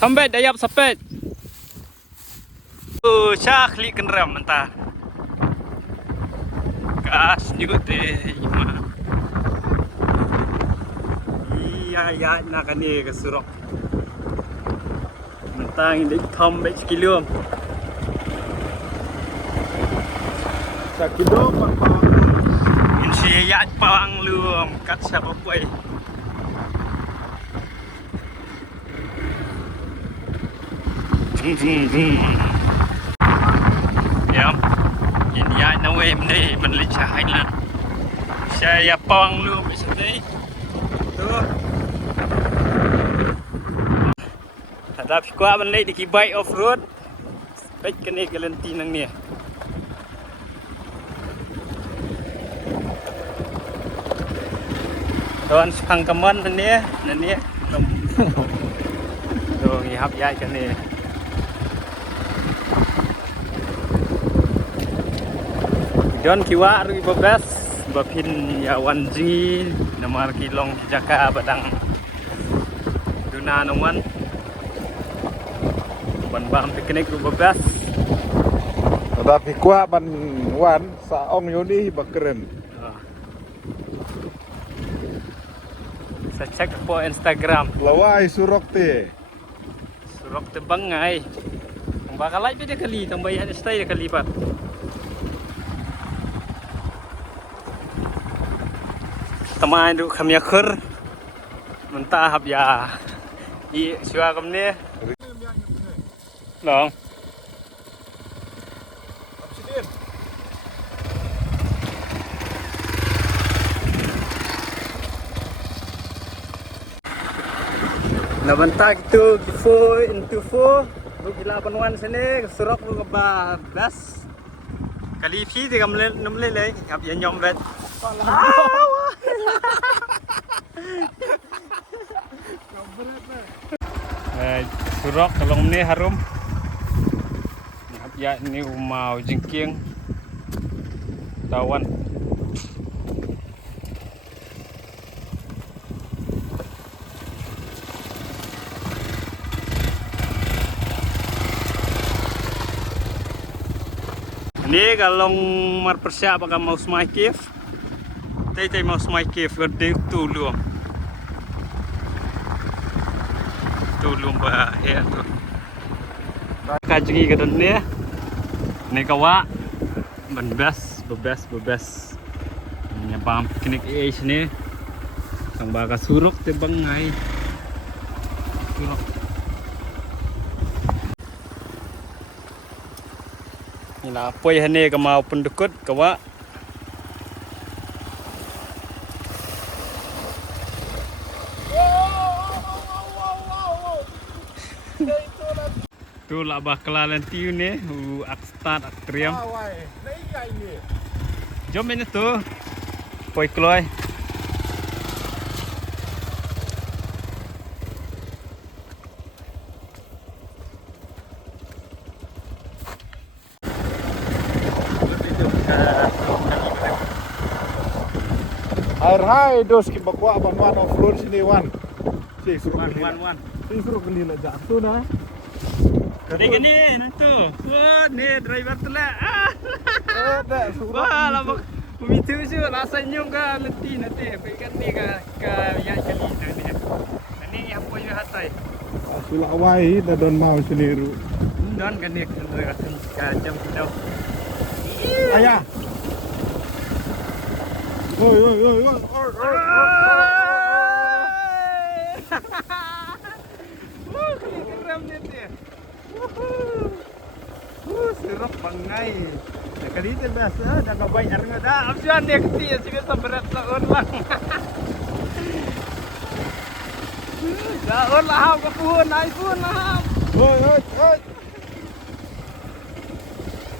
Tambet dayap sapet. Syah klik kenram mentah. Gas juga teh ima. Iya ya nak ni ke surok. Mentang ini tambet sekilom. Sakilom pang Insi ya pawang lum kat siapa puai. Ya, ini ya nawe ni mencah highland. Saya pawang lum isai. Tuh. Ada fikwa menlai di bike off road. Baik kena galanti nang ni. Tuan sang keman ni. Tuh ngihap ya kan ni. John kiwa ri bebas bapin ya wanji namar kilong jaka badang duna naman ban bam piknik ru bebas ada pikwa ban wan sa ong yoni bakeren. Saya cek po Instagram Lawai surok te. surok te bangai bakal ai beda kali tambah ya stay kali pat. Teman duk kami akhir mentah hab ya i siwa kam ni long na bantag tu kifo into fo bu gila panwan sini surok bu ba bas kali phi thì cầm lên nắm lên lấy gặp ya nhom vet surok kalau ni harum ya ni umau jengking tawan ni kalau mar persiap akan mau smai cave tay mau smai cave gede tulung ba ya tu kaji ke dan ni kawa bebas nyabam piknik sini sang baga suruk te bangai suruk ina poi hane ka mau pendekut kawa tu lah bakalan tiu ni ak start ak triam jom ini tu poi kloy Air hai dos ki bakwa ban wan off road sini wan. Si surok wan Si surok ni la jatuh na. Gini nanti, wah ni driver tu lah. Ada surok. Wah lama pemicu je, rasa senyum ke letih nanti. Pergi ni ke yang kali ni. Ni apa yang hatai? Sulawai dah don mau seliru. Don kan ni ke jam kita. Ayah. Oi. Keren ni. Sirap bangai. Kali itu biasa dah kau bayar nggak dah. Absen dia kecil sih kita berat tahun lang. Tahun lah kau pun, naik pun lah. Oi.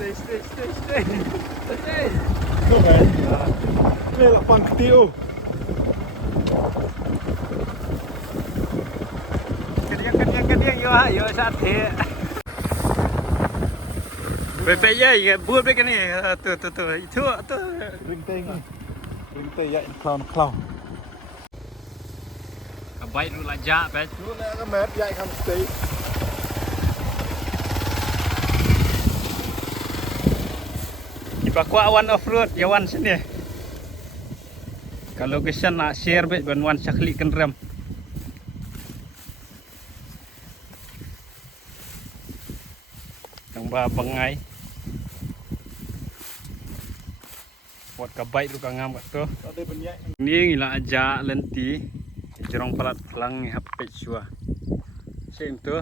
Stay. Okay. Ni lah pang ketiu. Kediang yo sate. Bebek ya, buat bebek ni. Tu. Itu. Ringteng ya clown. Baik lu lajak, baik. Lu nak ke mat ya kan stay. Bakwa one off road ya wan sini. Kalau kesan nak share bet ban wan sakli kan ram. Yang ba bangai. Buat kabai tu kangam kat tu. Ada banyak. Ni ngila aja lenti. Jerong pelat pelang hapet sua. Sim tu.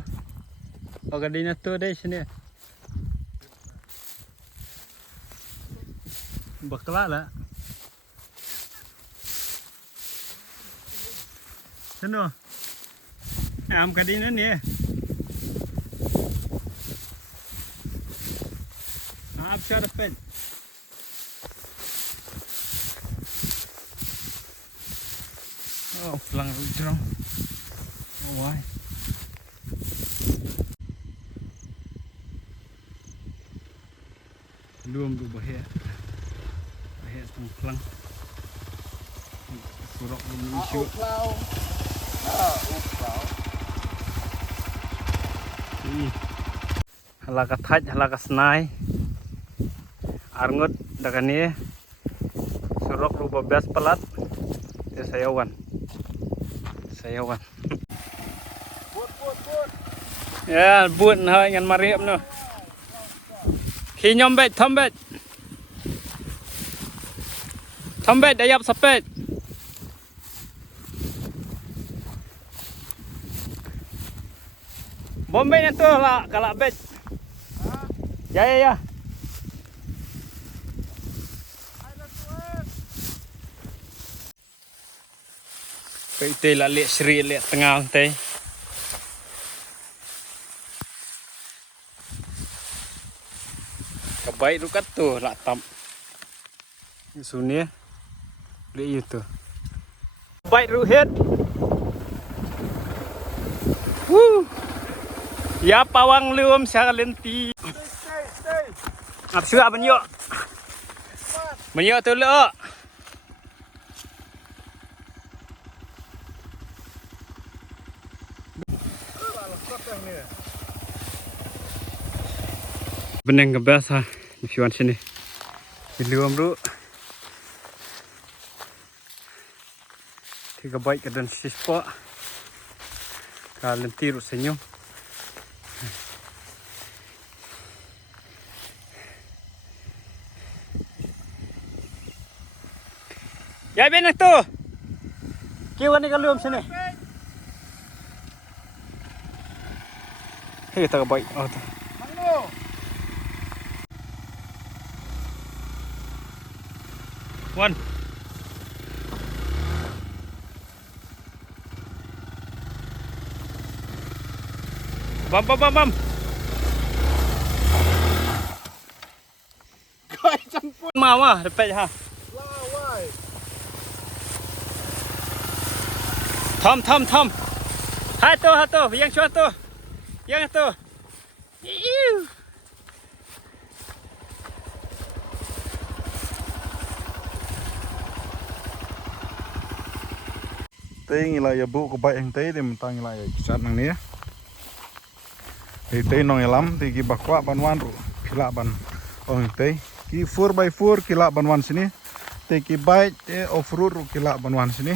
Oh gadina tu deh sini. Bakla lah. Sino? Am kadina ni. Ab siya dapat. Oh, pelang jerong. Oh, why? Belum tu bahaya. Bahaya tong pelang. Surok belum isu. Plow. Plow. Ini. Halaka thaj, halaka senai. Arngut dakani. Surok rupa beas pelat. Ya sayawan. Sayawan. Put. Ya, buat nah dengan mariam no. Khi nyombet, thombet. Thombet dayap sapet. Bombay na to lah kalabet. Ya. Pei la lek seri lek tengah teh. Kabai tu kat tu lah tam. Sunia. Lek itu. Kabai tu head. Ya pawang lum sa lenti. Stay. Ap sua banyo. Banyo tu lo. Beneng ke bas ha. If you want sini. Ilum ru. 3 baik ke dan sispa. Ka lenti ru senyum. Ya benak tu. Kiwan ni kalum sini. Hei tak baik. Oh tu. Mangno. Wan. Bam. Kai campur. Mau ah, dapat ha. Lawai. Thom. Hatu, yang cuat tu. Yang tu. Iu. Tây ngila ya bu ko bai hang tây de mentang ngila ya kisat nang ni ya. Tây nong elam ti ki bakwa banwan ru kila ban ong tây ki 4x4 kila banwan sini. Tây ki bai te off road ru kila banwan sini.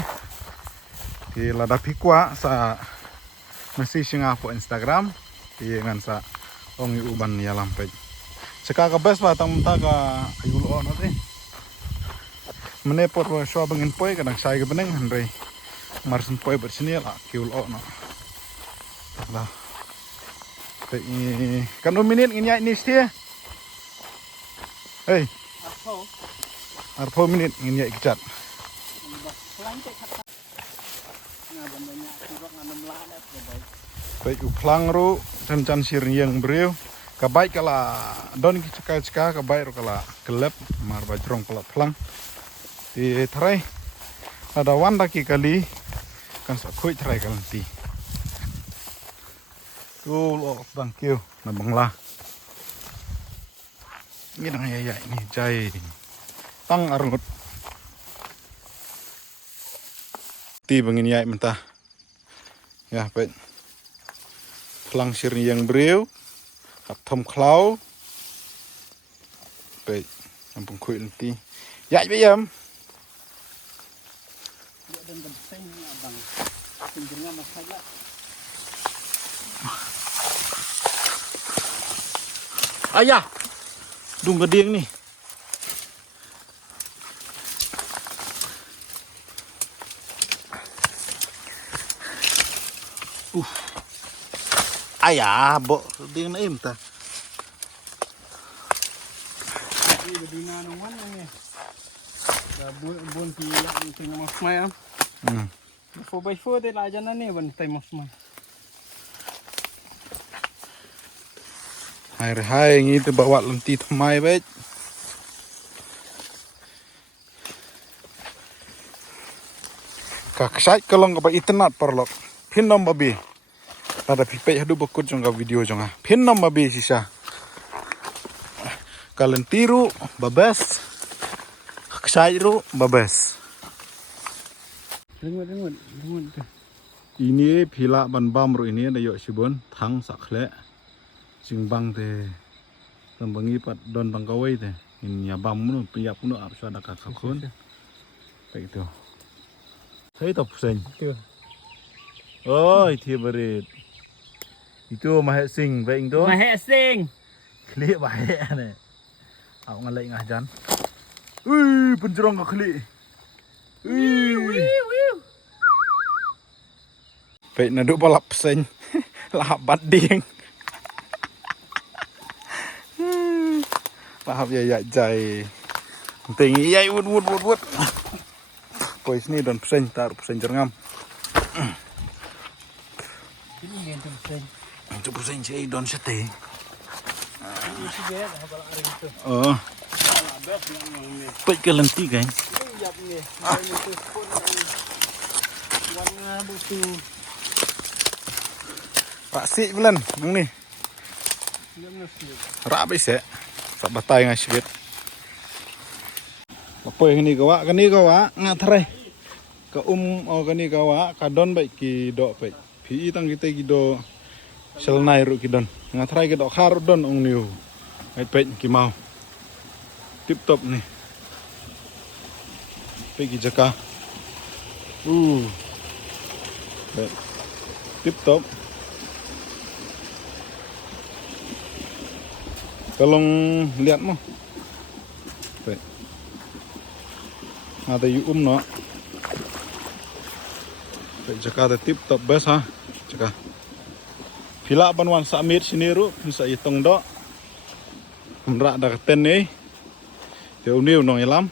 Ki lada pikwa sa masih singa po Instagram ti ngan sa ong uban ya lampe. Seka ka bes ba tang ta ka ayul on ate. Menepot wa swa bangin poi kadang sai ke beneng handre. Marsen poi bersini lah kiul no lah kan minit nginya ini sih hey arpo minit nginya ikat baik uplang ru can sir yang beriu kabai kala don ceka kabai ru kala gelap mar bajrong kala plang di terai ada wanda kali kan sa kuit try kalanti tuh thank you na bangla ini nang ya ini jai tang arngut ti bangin ya mentah ya pet pelang sirni yang beriu thom klau pet Ampun kuy nanti. Ya bayam. Ya dan genteng abang. Pinggirnya masalah. Ayah. Dung gedeng nih. Ayah, bo gedeng na im ta. Ini bedina nongan ni. Dah bon ki yang tengah mas mai am. 4x4 dia lah jana ni bantai mas mai. Hai ngi tu bawa lenti thamai bet. Kaksai kalong ka ba internet parlok. Pin nom babi. Ada pipe hadu bakut jong ka video jong ah. Pin nom babi sisa. Kalentiru babas. Kaksai ru babas. Dengut tu. Ini pila ban bam ru ini ada yok sibon thang sakhle. Sing bang te tambangi pat don bangkawai te in ya bam nu piap nu ap sa dak kakun kayak itu saya tak pusing Tu. oh itu berit itu mahek sing baik tu Mahek sing. klik bahaya ne aku ngalai ngajan penjerong ke klik baik naduk balap pusing lahap bading lahap ya jai tinggi ya wud pois ni don pusing taruh pusing jerngam Ini dia tu sing. untuk pusing si don sete Ini si dia dah balak hari tu. oh Balak bet yang ni. pet ke lenti kan Ini jap ni. Ini tu pun ni. Warna butu. pak sik belan nang ni Dia mesti. rabis ya sak batai ngai sibit apa yang ni kawa ngat trai ka kani kawa kadon baik ki dok baik pi tang kita ki do selnai ru ki don ngat trai ki dok har don ong niu baik ki mau tip top ni pergi jaka baik tip top tolong lihat mo baik ada no baik jaka ada tip top best ha jaka pila banwan samit siniru bisa hitung do mendrak dah keten ni dia uniu nong ilam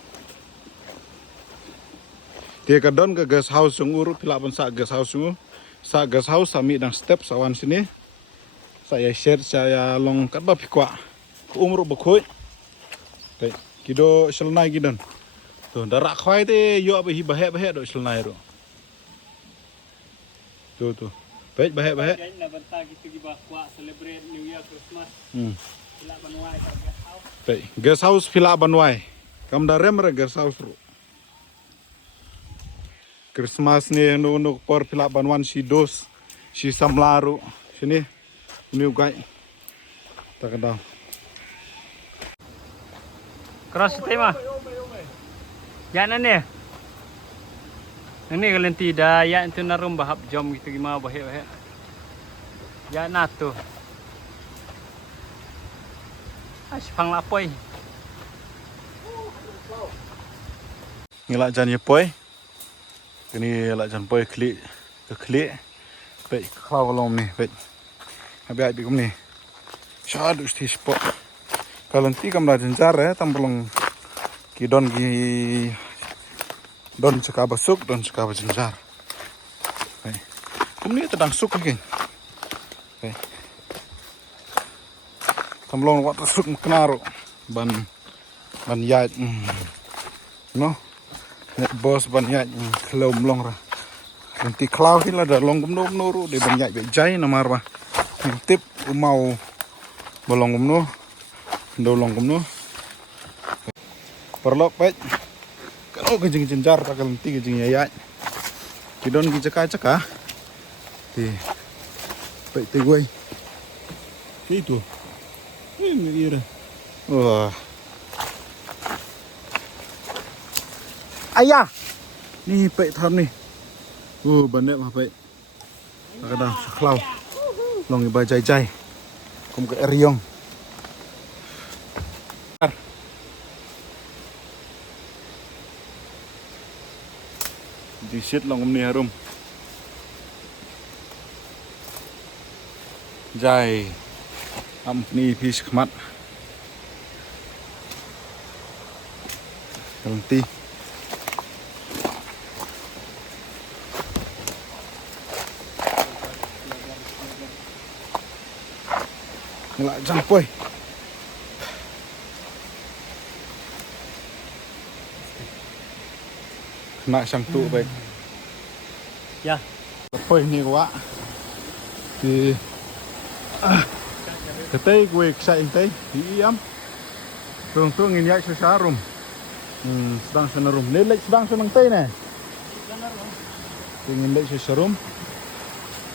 dia kadon ke guest house sunguru pila ban sa guest house sungu sa guest house sami dang step sawan sini saya share saya long kat ba pikwa umur bakoi baik kido selnai gidon tu darak khwai te yo abe bahe do selnai ro tu baik bahe Jadi nak bentar kita pergi bawa celebrate New Year Christmas. Pila Banwai kat guest house. baik guest house pila banwai kam darem re guest house ro Christmas ni no por pila banwan si dos si samlaru sini new guy tak ada Keras tema. Jangan ni. Ini kalian tidak ya itu narum bahap jom gitu gimana bahaya. Ya natu. Asypang lapoi. ngilak jan ye poi kini lak jan poi klik baik klau long ni baik habis kum ni syadu sti spot kalau nanti kam jan jar tambelong ki don ceka basuk don ceka bajenjar baik kum ni tedang suk kan baik tambelong wat suk kenaro ban ya no nek bos ban ya klom long ra nanti klau hila da long gum no ru de ban ya be jai namar ba tip mau bolong gum no do long gum no perlok baik kalau kejeng jenjar tak nanti kejeng ya kidon ceka di baik te gue itu ini kira wah ayah. Ni pek tham ni. Banyak mah pek. Kadang saklau. Long iba jai-jai. Kum ke eriong. Disit long ni harum. Jai. Ni pis khmat. Nanti. Ngelak jampoy. Kena sang tu baik. Ya. Jampoy ni gua. Di ketai gue ksa intai diam. Tung ini yak sesarum. Sedang senarum. Lelek sedang senang tai ne. Ingin lek sesarum.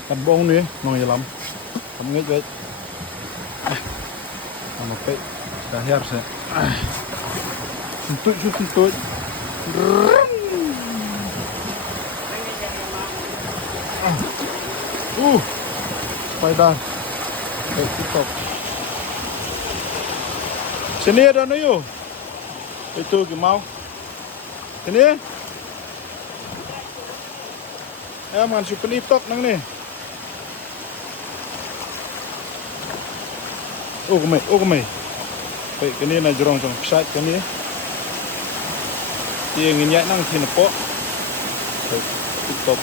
Kan bong ni nong jalam. Kamu ngej baik. Sama pek dahar saya. Sentut. Spider. TikTok. Sini ada nayo. Itu gemau. Sini. Man super TikTok nang ni. Kumai. Baik, kini na jorong jong pesat kini. Dia nginyak nang sini pok. Baik, TikTok.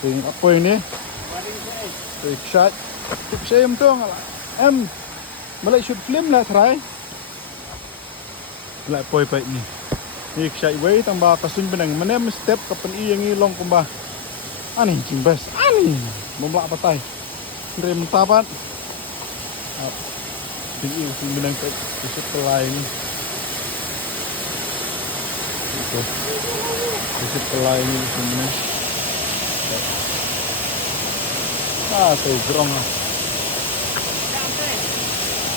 Ting apa ini? Baik, pesat. Saya tu ngalah. Malai shoot film lah try. Malai poi baik ni. Ni pesat way tambah kasun benang. Mana step kapan yang ni long kumbah. Ani cimbas, ani memlak patai. Dari mentapat. Tinggi usul benang ke pelai ni. Itu. Usul pelai ni usul benang. Tu gerong ah.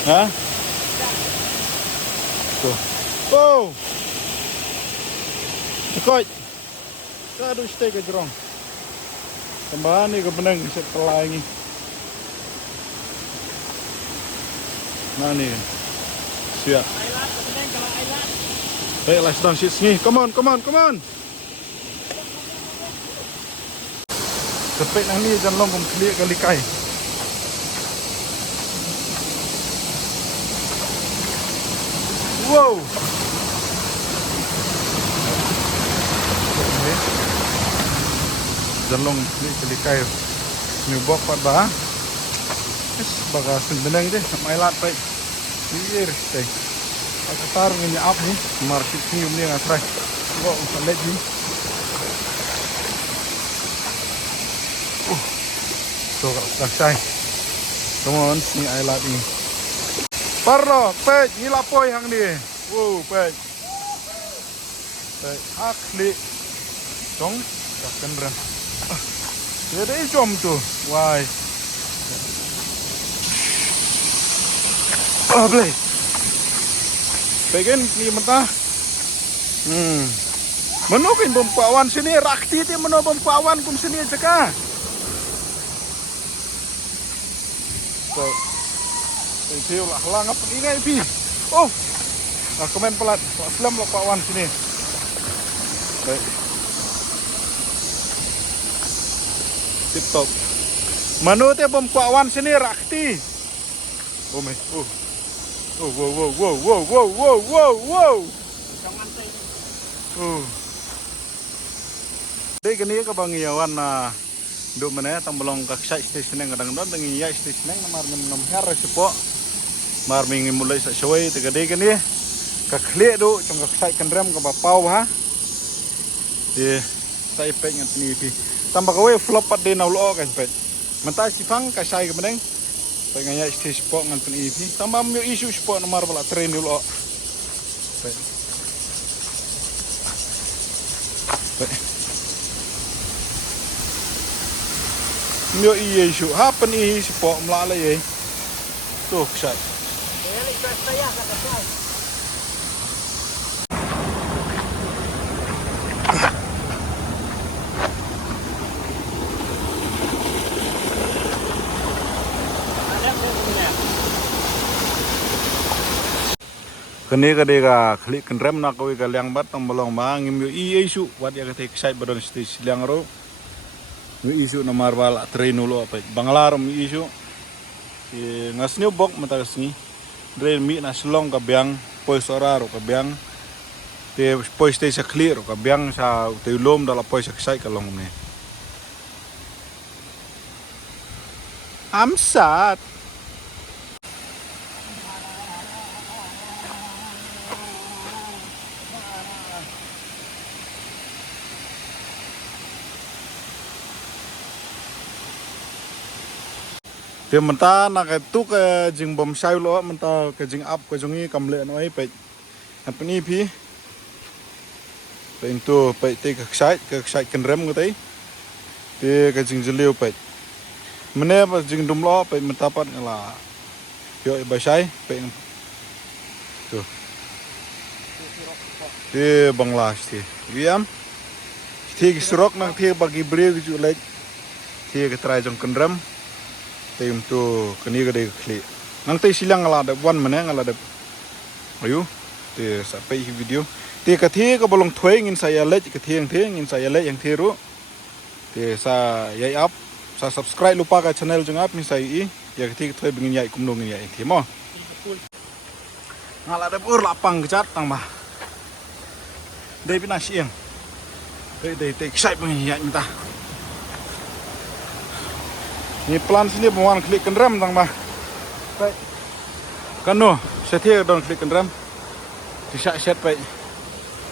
Hah? Tu. Cekoi. Aduh, stay ke gerong. Tambahan ni kebenang set pelai ni. Nah ni. Siap. Baiklah sedang sit sini. Come on. Sepek nang ni jangan long klik kali kai. Wow. Janlong kali kai ni bok pat ba es baga senbenang je mai lat pai biar teh aku tar ni up ni market ni umni ngatrai kok sampai ni so tak sai come on ni ai lat ni parlo pej ni lapoi hang ni pej akli dong takkan ram. Jadi jom tu, why? Boleh. Bagian ni mentah. Menukin pempawan sini rakti ti meno pempawan kum sini jeka. So, itu lah lang apa ingai pi. Komen pelat, film lo pawan sini. Baik. TikTok. Manu te pemkuawan sini rakti. Wow. Dek gini ke bangiawan na duk mana tambelong ke station yang kadang-kadang dengan ya station yang namar ngam her sepo. Mar mingi mulai sa showai te gede gini. Ka khle do trong ka kendram ke bapau ha. Ye, sai pek ngan ni pi. Tambah kau flop pat dia nak lo kan pet. Mentah sifang kasai ke meneng. Pengen ya stage sport ngan pen ini. Tambah mio isu sport nomor bala train dulu. Pet. Mio isu. Ha pen ini sport melalui. Tuh kasai. Kene kadega klik kenrem nak kowe kaliang bat tong bolong ma ngim yo isu wat ya kate excited badon stage liang ro yo isu na marwal train ulo apa banglar mi isu ngasnyo bok mata sni drain mi na slong ka biang pois oraro ka biang te pois te sa clear ka biang sa te lom dala pois sa sai ka long ne I'm sad. Thì mình ta là cái túc jing bom sai lo mình ta cái jing up cái jongi cầm lệ nói phải apa ni pi phải tu phải te cái sai cần rem cái đấy thì cái jing jeliu phải mình nè jing dum lo phải mình ta pat là yo bài sai phải tu thì Bangladesh thì viam thì cái surok nang thì bagi beri cái lek thì cái trai jong cần rem tim tu keni gede kli nang te silang ngala ada wan mana ngala ada ayu te sampai video te kathi ka bolong thoi ngin saya le kathi yang the ngin saya le yang the ru te sa yai up sa subscribe lupa ka channel jung up mi sai I ya kathi thoi bingin yai kum dong yai the mo ngala ada pur lapang cat tang ma dei pina siang dei te sai bingin yai minta ni plan sini bukan klik rem tang bah. Baik. Kanu setia don klik rem. Bisa set baik.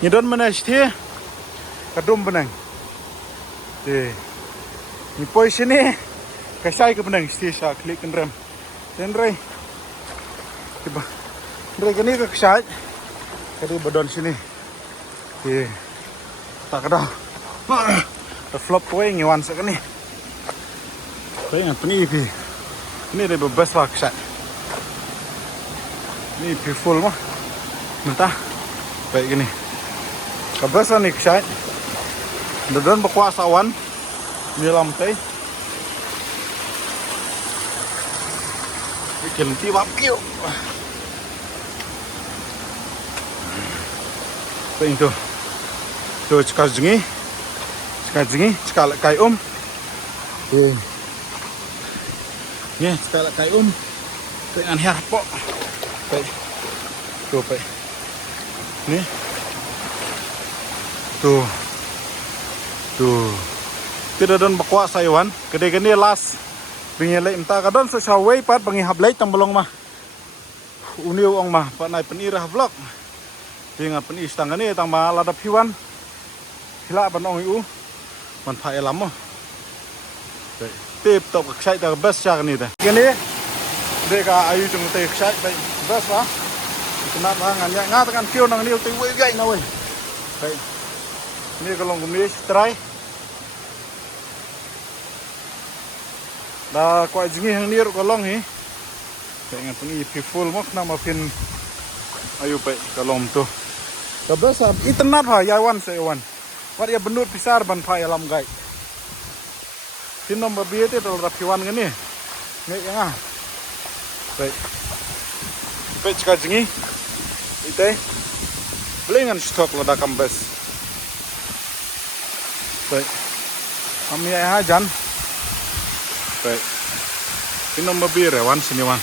Ni don mana setia? Kadum benang. Ni poi sini kasai ke benang setia sa klik rem. Dan rai. Tiba. Rai kini ke kasai. Kadi badon sini. Tak ada. The flop poi ngiwan sekali. Phải ngặt ní thì ní đây best là sạch ní thì full mà mình ta vậy cái này cái best là này sạch được đơn bạc qua sawan như làm thế cái kiểu tí bắp kêu vậy tu cakap jengi cakap kai Nih, sekali kai dengan herpok. Baik. Tuh, baik. Nih. Tuh. Tidak don bakwa sayuan, gede-gede las. Bingin lek entah kadon so shawai pat bangi hablai tambelong mah. Uniu ong mah pat nai penirah vlog. Dengan penis tanggane tang ma ladap hiwan. Hila ban ong iu. Man phai lam mo. Baik. Tiếp tục chạy từ bus cha này đây. Cái này đây cả ayu chúng ta chạy đây bus đó. Chúng ta ngang nhẹ ngã tekan kêu nang niu tui gay na we. Đây. Ni kalau ngomong try. Da ko jingi hang niu kolong hi. Kayak ngateng i full mok na mapin ayu pe kalom tu. Da bus itnat ha yawan sewan. Wat ya benut pisar ban phai alam gai. Tin nomor biar itu kalau rapiwan gini, nih ya, baik, baik cakap jengi, itu, belengan stok ledak kambes, baik, kami ya jan, baik, tin nomor biar wan sini wan.